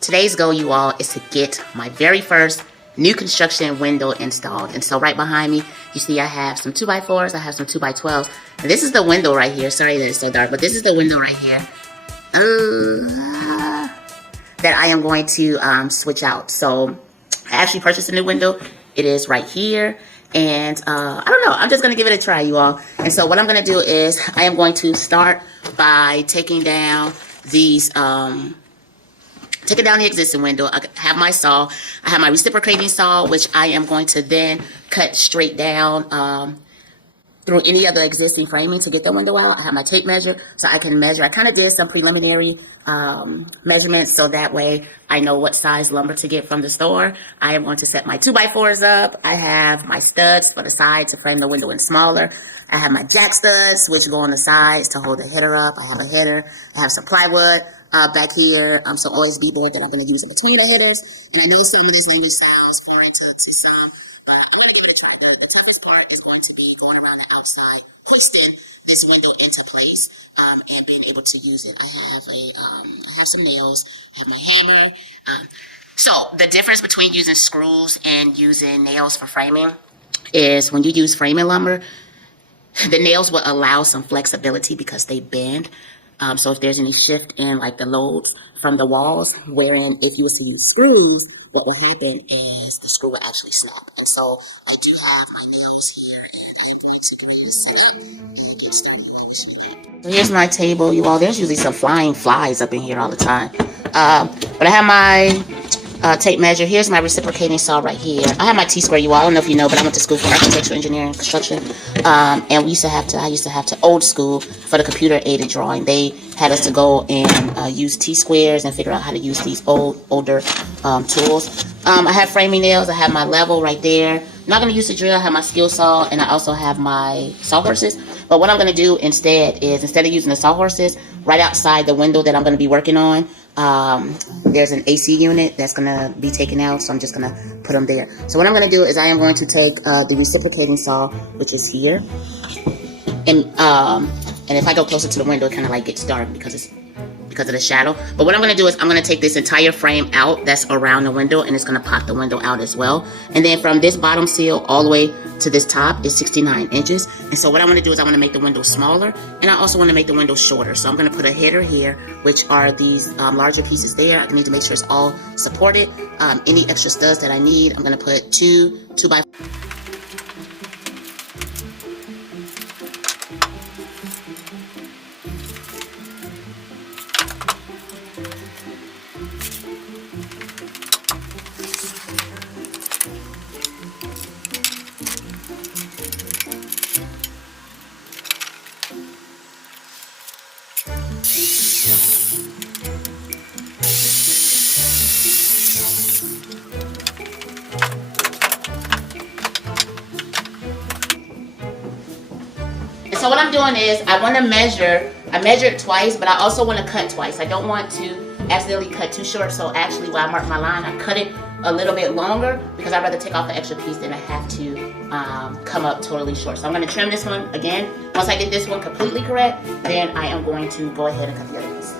today's goal, you all, is to get my very first new construction window installed. And so right behind me, you see I have some 2x4s, I have some 2x12s. And this is the window right here. Sorry that it's so dark, but this is the window right here that I am going to switch out. So I actually purchased a new window. It is right here. And I don't know, I'm just going to give it a try, you all. And so what I'm going to do is I am going to start by taking down these, taking down the existing window. I have my saw. I have my reciprocating saw, which I am going to then cut straight down through any of the existing framing to get the window out. I have my tape measure so I can measure. I kind of did some preliminary measurements so that way I know what size lumber to get from the store. I am going to set my 2x4s up. I have my studs for the side to frame the window in smaller. I have my jack studs, which go on the sides to hold the header up. I have a header. I have some plywood back here, some OSB board that I'm going to use in between the headers. And I know some of this language sounds foreign to some, but I'm going to give it a try. The toughest part is going to be going around the outside, hoisting this window into place, and being able to use it. I have some nails, I have my hammer. So the difference between using screws and using nails for framing is when you use framing lumber, the nails will allow some flexibility because they bend. So if there's any shift in like the loads from the walls, wherein if you was to use screws, what will happen is the screw will actually snap. And so I do have my nails here, and I'm going to go ahead and set up and get started. So here's my table, you all. There's usually some flying flies up in here all the time. But I have my tape measure. Here's my reciprocating saw right here. I have my T-square, you all. I don't know if you know, but I went to school for architectural engineering and construction. And I used to have to old school for the computer aided drawing. They had us to go and use T-squares and figure out how to use these older tools. I have framing nails. I have my level right there. I'm not going to use the drill. I have my skill saw, and I also have my sawhorses. But what I'm going to do instead is, instead of using the sawhorses, right outside the window that I'm going to be working on, there's an AC unit that's going to be taken out, so I'm just going to put them there. So what I'm going to do is I am going to take the reciprocating saw, which is here, and if I go closer to the window, it kind of like gets dark because of the shadow. But what I'm going to do is I'm going to take this entire frame out that's around the window, and it's going to pop the window out as well. And then from this bottom seal all the way to this top is 69 inches. And so what I want to do is I want to make the window smaller, and I also want to make the window shorter. So I'm going to put a header here, which are these larger pieces there. I need to make sure it's all supported. Any extra studs that I need, I'm going to put two by. So what I'm doing is I want to measure. I measured twice, but I also want to cut twice. I don't want to accidentally cut too short. So actually, while I mark my line, I cut it a little bit longer because I'd rather take off an extra piece than I have to come up totally short. So I'm going to trim this one again. Once I get this one completely correct, then I am going to go ahead and cut the other piece.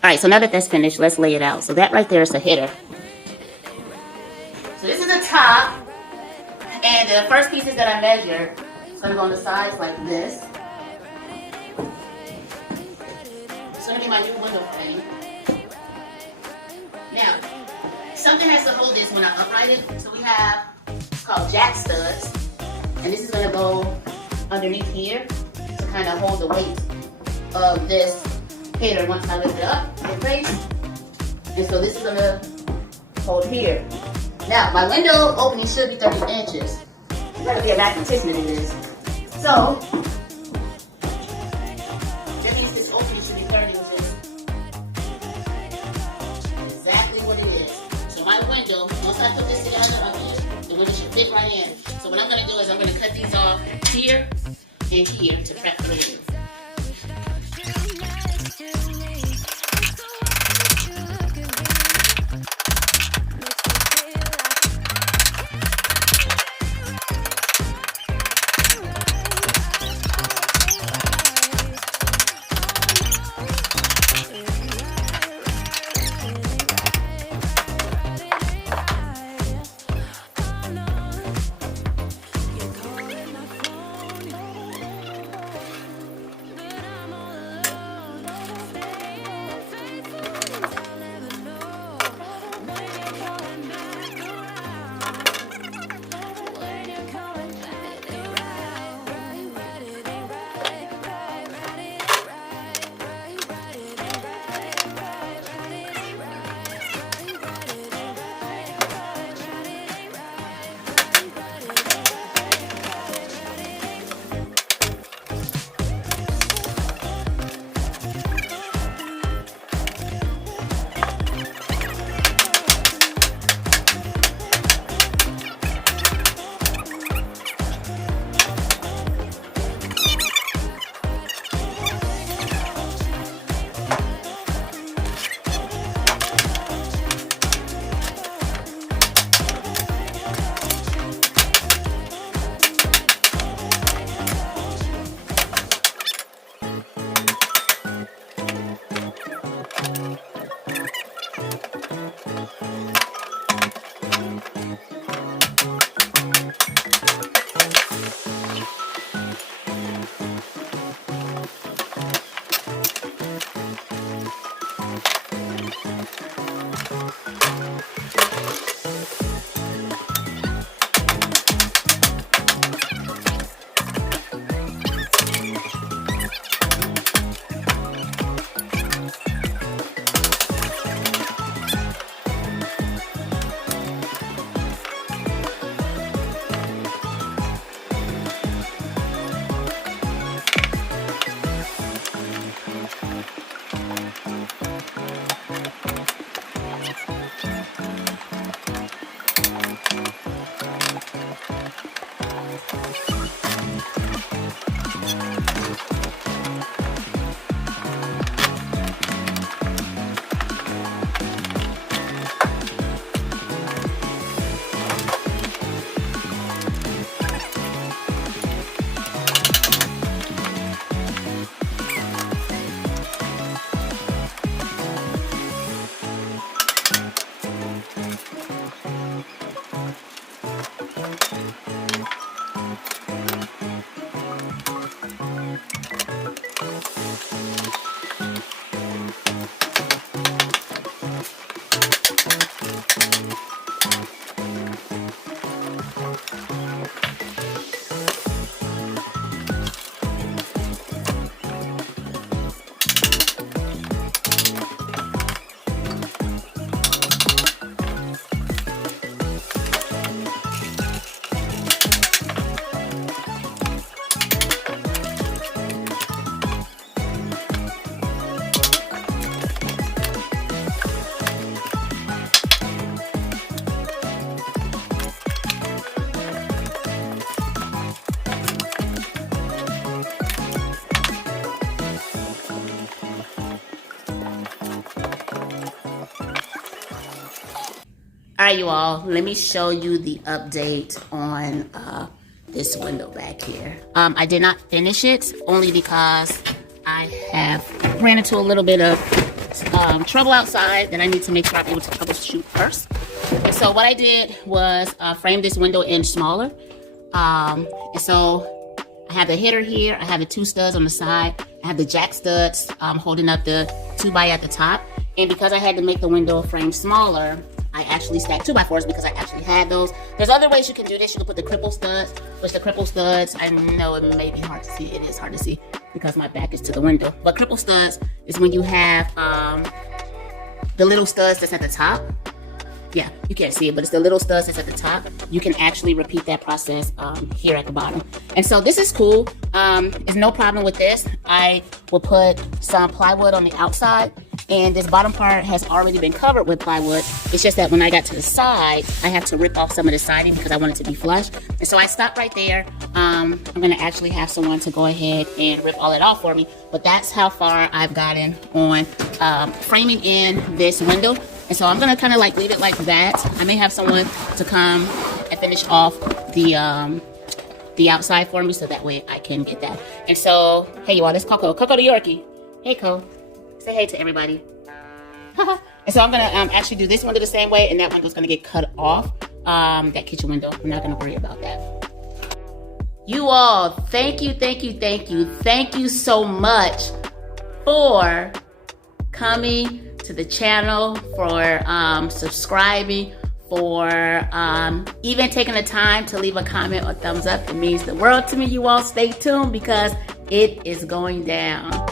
All right, so now that that's finished, let's lay it out. So that right there is the header. So this is the top, and And the first pieces that I measured, it's gonna go on the sides like this. It's gonna be my new window frame. Now, something has to hold this when I upright it. So we have, it's called jack studs. And this is gonna go underneath here to kind of hold the weight of this header once I lift it up in place. And so this is gonna hold here. Now, my window opening should be 30 inches. You gotta be a mathematician if it is. So, that means this opening should be 30 inches. Exactly what it is. So my window, once I put this together up here, the window should fit right in. So what I'm gonna do is I'm gonna cut these off here and here to prep for the window. All right, you all, let me show you the update on this window back here. I did not finish it only because I have ran into a little bit of trouble outside that I need to make sure I'm able to troubleshoot first. And so what I did was frame this window in smaller. And so I have the header here. I have the 2 studs on the side. I have the jack studs holding up the 2x at the top. And because I had to make the window frame smaller, I actually stacked 2x4s because I actually had those. There's other ways you can do this. You can put the cripple studs, which the cripple studs, I know it may be hard to see. It is hard to see because my back is to the window. But cripple studs is when you have the little studs that's at the top. Yeah, you can't see it, but it's the little studs that's at the top. You can actually repeat that process here at the bottom. And so this is cool. There's no problem with this. I will put some plywood on the outside, and this bottom part has already been covered with plywood. It's just that when I got to the side, I have to rip off some of the siding because I want it to be flush. And so I stopped right there. I'm gonna actually have someone to go ahead and rip all it off for me. But that's how far I've gotten on framing in this window. And so I'm gonna kind of like leave it like that. I may have someone to come and finish off the outside for me so that way I can get that. And so, hey you all, this is Coco. Coco the Yorkie. Hey Co. Say hey to everybody. And so I'm gonna actually do this window the same way, and that window's gonna get cut off. That kitchen window. I'm not gonna worry about that. You all, thank you so much for coming to the channel, for subscribing, for even taking the time to leave a comment or thumbs up. It means the world to me, you all. Stay tuned because it is going down.